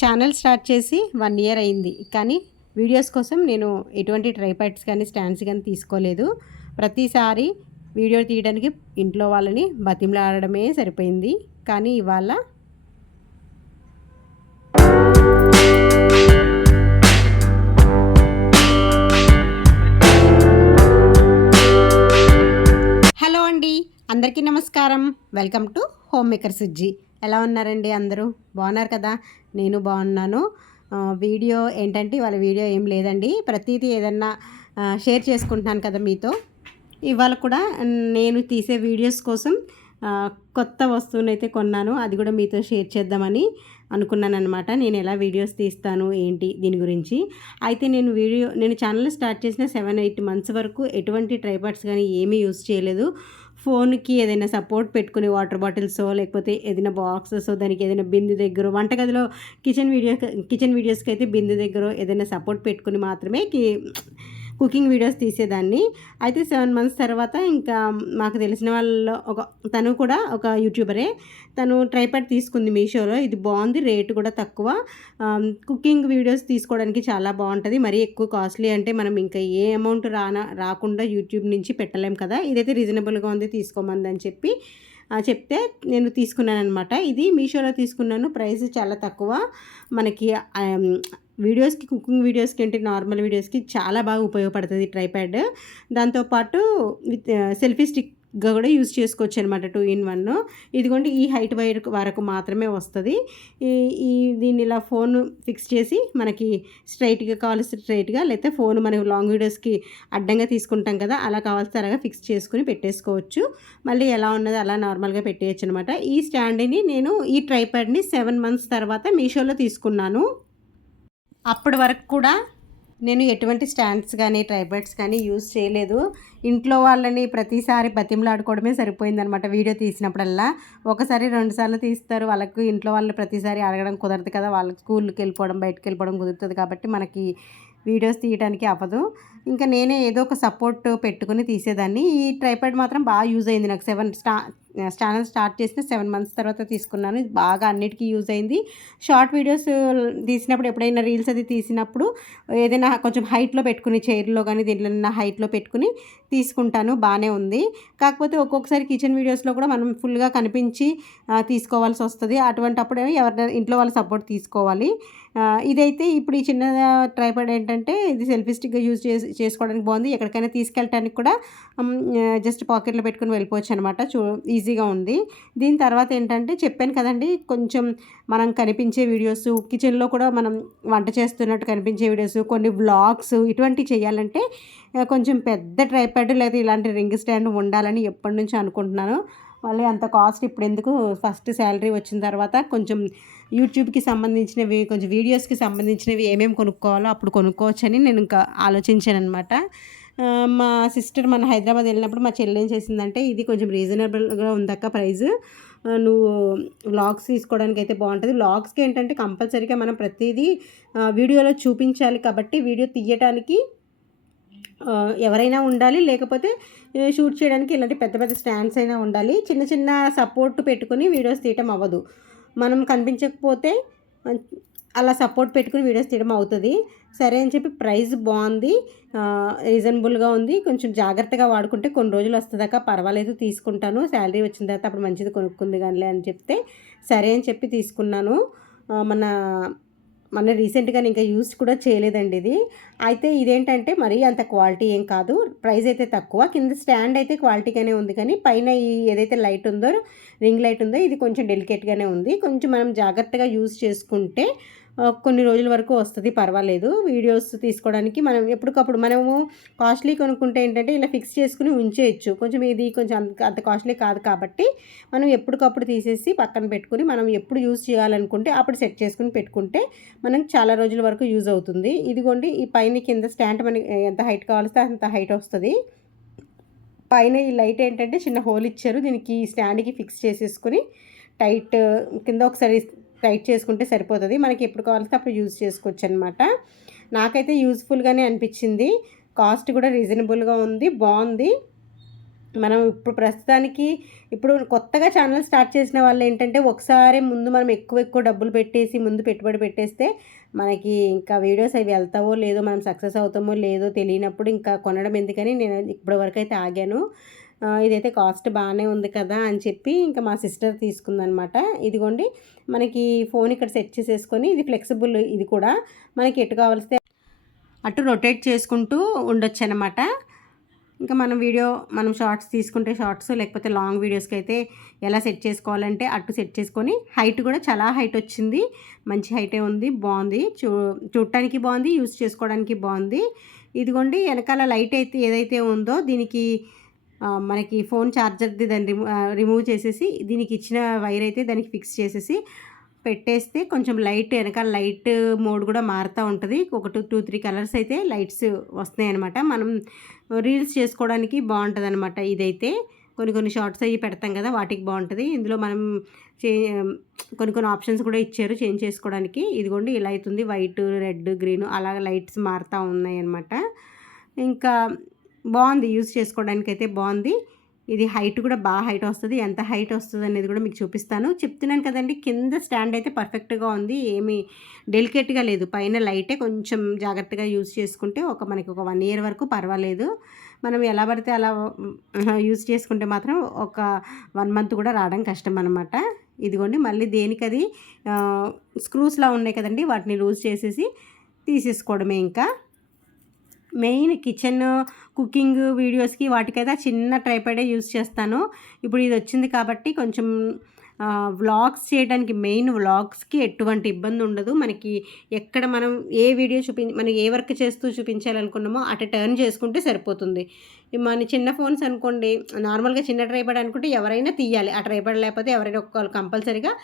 Channel start చేసి 1 year అయింది. కానీ వీడియోస్ కోసం నేను ఎటువంటి ట్రైపాడ్స్ కానీ, స్టాండ్స్ కానీ తీసుకోలేదు. ప్రతిసారి వీడియో తీయడానికి ఇంట్లో వాళ్ళని బతిమలాడడమే సరిపోయింది. కానీ ఇవాళ హలో అండి, అందరికీ నమస్కారం. Welcome to home maker Sujji. ఎలా ఉన్నారండి అందరూ? బాగున్నారు కదా? నేను బాగున్నాను. వీడియో ఏంటంటే ఇవాళ వీడియో ఏం లేదండి. ప్రతిదీ ఏదన్నా షేర్ చేసుకుంటున్నాను కదా మీతో. ఇవాళ కూడా నేను తీసే వీడియోస్ కోసం కొత్త వస్తువునైతే కొన్నాను. అది కూడా మీతో షేర్ చేద్దామని అనుకున్నాను అనమాట. నేను ఎలా వీడియోస్ తీస్తాను ఏంటి దీని గురించి. అయితే నేను ఛానల్ స్టార్ట్ చేసిన 7-8 మంత్స్ వరకు ఎటువంటి ట్రైపాడ్స్ కానీ ఏమీ యూస్ చేయలేదు. ఫోన్కి ఏదైనా సపోర్ట్ పెట్టుకుని వాటర్ బాటిల్సో లేకపోతే ఏదైనా బాక్సెస్ దానికి ఏదైనా బిందు దగ్గర వంటగదిలో కిచెన్ వీడియోస్కి అయితే బిందు దగ్గర ఏదైనా సపోర్ట్ పెట్టుకుని మాత్రమే కుకింగ్ వీడియోస్ తీసేదాన్ని. అయితే 7 మంత్స్ తర్వాత ఇంకా మాకు తెలిసిన వాళ్ళు తను కూడా ఒక యూట్యూబరే. తను ట్రైపాడ్ తీసుకుంది మీషోలో. ఇది బాగుంది, రేటు కూడా తక్కువ. కుకింగ్ వీడియోస్ తీసుకోవడానికి చాలా బాగుంటుంది. మరీ ఎక్కువ కాస్ట్లీ అంటే మనం ఇంకా ఏ అమౌంట్ రాకుండా యూట్యూబ్ నుంచి పెట్టలేం కదా. ఇదైతే రీజనబుల్గా ఉంది, తీసుకోమందని చెప్తే నేను తీసుకున్నాను అనమాట. ఇది మీషోలో తీసుకున్నాను. ప్రైస్ చాలా తక్కువ. మనకి వీడియోస్కి, కుకింగ్ వీడియోస్కి అంటే నార్మల్ వీడియోస్కి చాలా బాగా ఉపయోగపడుతుంది ట్రైపాడ్. దాంతోపాటు విత్ సెల్ఫీ స్టిక్గా కూడా యూజ్ చేసుకోవచ్చు అనమాట. 2-in-1. ఇదిగోండి, ఈ హైట్ వైర్ వరకు మాత్రమే వస్తుంది. దీన్ని ఇలా ఫోన్ ఫిక్స్ చేసి మనకి స్ట్రైట్గా కావాల్సి స్ట్రైట్గా, లేకపోతే ఫోన్ మనం లాంగ్ వీడియోస్కి అడ్డంగా తీసుకుంటాం కదా, అలా కావాల్సి అలాగా ఫిక్స్ చేసుకుని పెట్టేసుకోవచ్చు. మళ్ళీ ఎలా ఉన్నదో అలా నార్మల్గా పెట్టేయచ్చు అనమాట. ఈ స్టాండ్ని నేను ఈ ట్రైపాడ్ని 7 మంత్స్ తర్వాత మీషోలో తీసుకున్నాను. అప్పటి వరకు కూడా నేను ఎటువంటి స్టాండ్స్ కానీ ట్రైపాడ్స్ కానీ యూజ్ చేయలేదు. ఇంట్లో వాళ్ళని ప్రతిసారి బతిమలాడుకోవడమే సరిపోయిందనమాట. వీడియో తీసినప్పుడల్లా ఒకసారి 2 సార్లు తీస్తారు. వాళ్ళకు ఇంట్లో వాళ్ళు ప్రతిసారి అడగడం కుదరదు కదా. వాళ్ళకి స్కూల్కి వెళ్ళిపోవడం, బయటకు వెళ్ళిపోవడం కుదురుతుంది కాబట్టి మనకి వీడియోస్ తీయడానికి అవ్వదు. ఇంకా నేనే ఏదో ఒక సపోర్ట్ పెట్టుకుని తీసేదాన్ని. ఈ ట్రైపాడ్ మాత్రం బాగా యూజ్ అయింది నాకు. ఛానల్ స్టార్ట్ చేసిన 7 మంత్స్ తర్వాత తీసుకున్నాను. ఇది బాగా అన్నిటికీ యూజ్ అయింది. షార్ట్ వీడియోస్ తీసినప్పుడు, ఎప్పుడైనా రీల్స్ అది తీసినప్పుడు ఏదైనా కొంచెం హైట్లో పెట్టుకుని, చైర్లో కానీ దీంట్లో హైట్లో పెట్టుకుని తీసుకుంటాను. బాగానే ఉంది. కాకపోతే ఒక్కొక్కసారి కిచెన్ వీడియోస్లో కూడా మనం ఫుల్గా కనిపించి తీసుకోవాల్సి వస్తుంది. అటువంటప్పుడు ఎవరైనా ఇంట్లో వాళ్ళ సపోర్ట్ తీసుకోవాలి. ఇదైతే ఇప్పుడు ఈ చిన్న ట్రైపాడ్ ఏంటంటే ఇది సెల్ఫీ స్టిక్గా యూజ్ చేసుకోవడానికి బాగుంది. ఎక్కడికైనా తీసుకెళ్ళటానికి కూడా జస్ట్ పాకెట్లో పెట్టుకుని వెళ్ళిపోవచ్చు అనమాట. ఈజీగా ఉంది. దీని తర్వాత ఏంటంటే చెప్పాను కదండి, కొంచెం మనం కనిపించే వీడియోస్, కిచెన్లో కూడా మనం వంట చేస్తున్నట్టు కనిపించే వీడియోస్, కొన్ని వ్లాగ్స్ ఇటువంటివి చేయాలంటే కొంచెం పెద్ద ట్రైపాడ్ లేదా ఇలాంటి రింగ్ స్టాండ్ ఉండాలని ఎప్పటి నుంచో అనుకుంటున్నాను. మళ్ళీ అంత కాస్ట్ ఇప్పుడు ఎందుకు, ఫస్ట్ శాలరీ వచ్చిన తర్వాత కొంచెం యూట్యూబ్కి సంబంధించినవి, కొంచెం వీడియోస్కి సంబంధించినవి ఏమేమి కొనుక్కోవాలో అప్పుడు కొనుక్కోవచ్చని నేను ఇంకా ఆలోచించాను అనమాట. మా సిస్టర్ మన హైదరాబాద్ వెళ్ళినప్పుడు మా చెల్లి ఏం చేసిందంటే, ఇది కొంచెం రీజనబుల్గా ఉందక్క ప్రైస్, నువ్వు వ్లాగ్స్ తీసుకోవడానికి అయితే బాగుంటుంది. వ్లాగ్స్కి ఏంటంటే కంపల్సరీగా మనం ప్రతిదీ వీడియోలో చూపించాలి కాబట్టి వీడియో తీయటానికి ఎవరైనా ఉండాలి, లేకపోతే షూట్ చేయడానికి ఇలాంటి పెద్ద పెద్ద స్టాండ్స్ అయినా ఉండాలి. చిన్న చిన్న సపోర్ట్ పెట్టుకుని వీడియోస్ తీయటం అవ్వదు. మనం కనిపించకపోతే అలా సపోర్ట్ పెట్టుకుని వీడియోస్ తీయడం అవుతుంది. సరే అని చెప్పి ప్రైస్ బాగుంది, రీజనబుల్గా ఉంది. కొంచెం జాగ్రత్తగా వాడుకుంటే కొన్ని రోజులు వస్తుందాకా పర్వాలేదు, తీసుకుంటాను. శాలరీ వచ్చిన తర్వాత అప్పుడు మంచిది కొనుక్కుంది కానీ అని చెప్తే సరే అని చెప్పి తీసుకున్నాను. మన రీసెంట్గా ఇంకా యూస్ కూడా చేయలేదండి ఇది. అయితే ఇదేంటంటే మరీ అంత క్వాలిటీ ఏం కాదు, ప్రైస్ అయితే తక్కువ. కింద స్టాండ్ అయితే క్వాలిటీగానే ఉంది, కానీ పైన ఈ ఏదైతే లైట్ ఉందో, రింగ్ లైట్ ఉందో, ఇది కొంచెం డెలికేట్గానే ఉంది. కొంచెం మనం జాగ్రత్తగా యూజ్ చేసుకుంటే కొన్ని రోజుల వరకు వస్తుంది, పర్వాలేదు. వీడియోస్ తీసుకోవడానికి మనం ఎప్పటికప్పుడు మనము కాస్ట్లీ కొనుక్కుంటే ఏంటంటే ఇలా ఫిక్స్ చేసుకుని ఉంచేయచ్చు. ఇది కొంచెం అంత కాస్ట్లీ కాదు కాబట్టి మనం ఎప్పటికప్పుడు తీసేసి పక్కన పెట్టుకుని మనం ఎప్పుడు యూజ్ చేయాలనుకుంటే అప్పుడు సెట్ చేసుకుని పెట్టుకుంటే మనం చాలా రోజుల వరకు యూజ్ అవుతుంది. ఇదిగోండి, ఈ పైన కింద స్టాండ్ మనకి ఎంత హైట్ కావాల్స్తే అంత హైట్ వస్తుంది. పైన ఈ లైట్ ఏంటంటే చిన్న హోల్ ఇచ్చారు, దీనికి స్టాండ్కి ఫిక్స్ చేసేసుకుని టైట్ కింద ఒకసారి టైట్ చేసుకుంటే సరిపోతుంది. మనకి ఎప్పుడు కావాలిస్తే అప్పుడు యూజ్ చేసుకోవచ్చు అనమాట. నాకైతే యూజ్ఫుల్గానే అనిపించింది. కాస్ట్ కూడా రీజనబుల్గా ఉంది, బాగుంది. మనం ఇప్పుడు ప్రస్తుతానికి ఇప్పుడు కొత్తగా ఛానల్ స్టార్ట్ చేసిన వాళ్ళు ఏంటంటే ఒకసారి ముందు మనం ఎక్కువ డబ్బులు పెట్టేసి ముందు పెట్టుబడి పెట్టేస్తే మనకి ఇంకా వీడియోస్ అవి వెళ్తావో లేదో మనం సక్సెస్ అవుతామో లేదో తెలియనప్పుడు ఇంకా కొనడం ఎందుకని నేను ఇప్పటివరకు అయితే ఆగాను. ఇదైతే కాస్ట్ బాగానే ఉంది కదా అని చెప్పి ఇంకా మా సిస్టర్ తీసుకుందనమాట. ఇదిగోండి మనకి ఫోన్ ఇక్కడ సెట్ చేసేసుకొని ఇది ఫ్లెక్సిబుల్, ఇది కూడా మనకి ఎటు కావాల్స్తే అటు రొటేట్ చేసుకుంటూ ఉండొచ్చు అనమాట. ఇంకా మనం షార్ట్స్ తీసుకుంటే షార్ట్స్, లేకపోతే లాంగ్ వీడియోస్కి అయితే ఎలా సెట్ చేసుకోవాలంటే అటు సెట్ చేసుకొని, హైట్ కూడా చాలా హైట్ వచ్చింది, మంచి హైటే ఉంది, బాగుంది, చూడటానికి బాగుంది, యూస్ చేసుకోవడానికి బాగుంది. ఇదిగోండి వెనకాల లైట్ అయితే ఏదైతే ఉందో దీనికి మనకి ఫోన్ ఛార్జర్ది దాన్ని రిమూవ్ చేసేసి దీనికి ఇచ్చిన వైర్ అయితే దానికి ఫిక్స్ చేసేసి పెట్టేస్తే కొంచెం లైట్ వెనకాల లైట్ మోడ్ కూడా మారుతూ ఉంటుంది. ఒక 2-3 కలర్స్ అయితే లైట్స్ వస్తున్నాయి అనమాట. మనం రీల్స్ చేసుకోవడానికి బాగుంటుంది అనమాట. ఇదైతే కొన్ని షార్ట్స్ అవి పెడతాం కదా, వాటికి బాగుంటుంది. ఇందులో మనం కొన్ని ఆప్షన్స్ కూడా ఇచ్చారు చేంజ్ చేసుకోవడానికి. ఇదిగోండి ఇలా అవుతుంది, వైట్, రెడ్, గ్రీన్ అలా లైట్స్ మారుతూ ఉన్నాయి అనమాట. ఇంకా బాగుంది, యూస్ చేసుకోవడానికి అయితే బాగుంది. ఇది హైట్ కూడా బాగా హైట్ వస్తుంది. ఎంత హైట్ వస్తుంది అనేది కూడా మీకు చూపిస్తాను. చెప్తున్నాను కదండి, కింద స్టాండ్ అయితే పర్ఫెక్ట్గా ఉంది, ఏమీ డెలికేట్గా లేదు. పైన లైటే కొంచెం జాగ్రత్తగా యూజ్ చేసుకుంటే మనకి ఒక 1 ఇయర్ వరకు పర్వాలేదు. మనం ఎలా పడితే అలా యూజ్ చేసుకుంటే మాత్రం ఒక 1 మంత్ కూడా రావడం కష్టం అనమాట. ఇదిగోండి మళ్ళీ దేనికది స్క్రూస్లా ఉన్నాయి కదండి, వాటిని లూజ్ చేసేసి తీసేసుకోవడమే. ఇంకా మెయిన్ కిచెన్ కుకింగ్ వీడియోస్కి వాటికైతే చిన్న ట్రైపాడే యూజ్ చేస్తాను. ఇప్పుడు ఇది వచ్చింది కాబట్టి కొంచెం వ్లాగ్స్ చేయడానికి, మెయిన్ వ్లాగ్స్కి ఎటువంటి ఇబ్బంది ఉండదు. మనకి ఎక్కడ మనం ఏ వీడియో మనం ఏ వర్క్ చేస్తూ చూపించాలనుకున్నామో అటు టర్న్ చేసుకుంటే సరిపోతుంది. మన చిన్న ఫోన్స్ అనుకోండి, నార్మల్గా చిన్న ట్రైపాడ్ అనుకుంటే ఎవరైనా తీయాలి, ఆ ట్రైపాడ్ లేకపోతే ఎవరైనా ఒకళ్ళు కంపల్సరీగా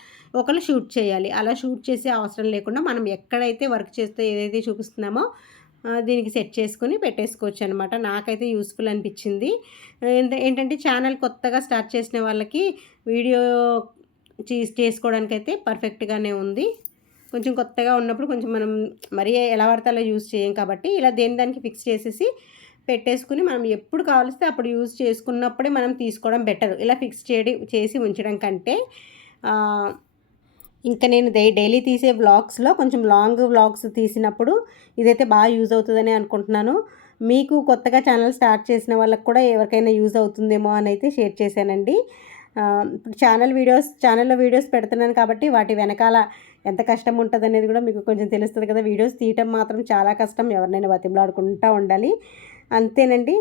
ఒకళ్ళు షూట్ చేయాలి. అలా షూట్ చేసే అవసరం లేకుండా మనం ఎక్కడైతే వర్క్ చేస్తూ ఏదైతే చూపిస్తున్నామో దీనికి సెట్ చేసుకొని పెట్టేసుకోవచ్చు అనమాట. నాకైతే యూస్ఫుల్ అనిపించింది. ఏంటంటే ఛానల్ కొత్తగా స్టార్ట్ చేసిన వాళ్ళకి వీడియో చేసుకోవడానికైతే పర్ఫెక్ట్గానే ఉంది. కొంచెం కొత్తగా ఉన్నప్పుడు కొంచెం మనం మరీ ఎలా పడితే అలా యూజ్ చేయం కాబట్టి ఇలా దానికి ఫిక్స్ చేసేసి పెట్టేసుకుని మనం ఎప్పుడు కావలిస్తే అప్పుడు యూజ్ చేసుకున్నప్పుడే మనం తీసుకోవడం బెటర్. ఇలా ఫిక్స్ చేసి ఉంచడం కంటే ఇంకా నేను డైలీ తీసే వ్లాగ్స్లో కొంచెం లాంగ్ వ్లాగ్స్ తీసినప్పుడు ఇదైతే బాగా యూజ్ అవుతుందని అనుకుంటున్నాను. మీకు కొత్తగా ఛానల్ స్టార్ట్ చేసిన వాళ్ళకి కూడా ఎవరికైనా యూజ్ అవుతుందేమో అని అయితే షేర్ చేశానండి. ఇప్పుడు ఛానల్లో వీడియోస్ పెడుతున్నాను కాబట్టి వాటి వెనకాల ఎంత కష్టం ఉంటుంది అనేది కూడా మీకు కొంచెం తెలుస్తుంది కదా. వీడియోస్ తీయటం మాత్రం చాలా కష్టం, ఎవరినైనా బతిమలాడుకుంటూ ఉండాలి. అంతేనండి,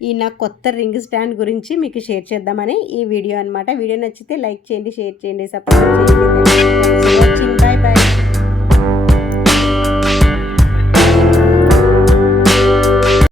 ఈ నా కొత్త రింగ్ స్టాండ్ గురించి మీకు షేర్ చేద్దామని ఈ వీడియో అనమాట. వీడియో నచ్చితే లైక్ చేయండి, షేర్ చేయండి, సబ్స్క్రైబ్ చేయండి. Thanks for watching. Bye bye.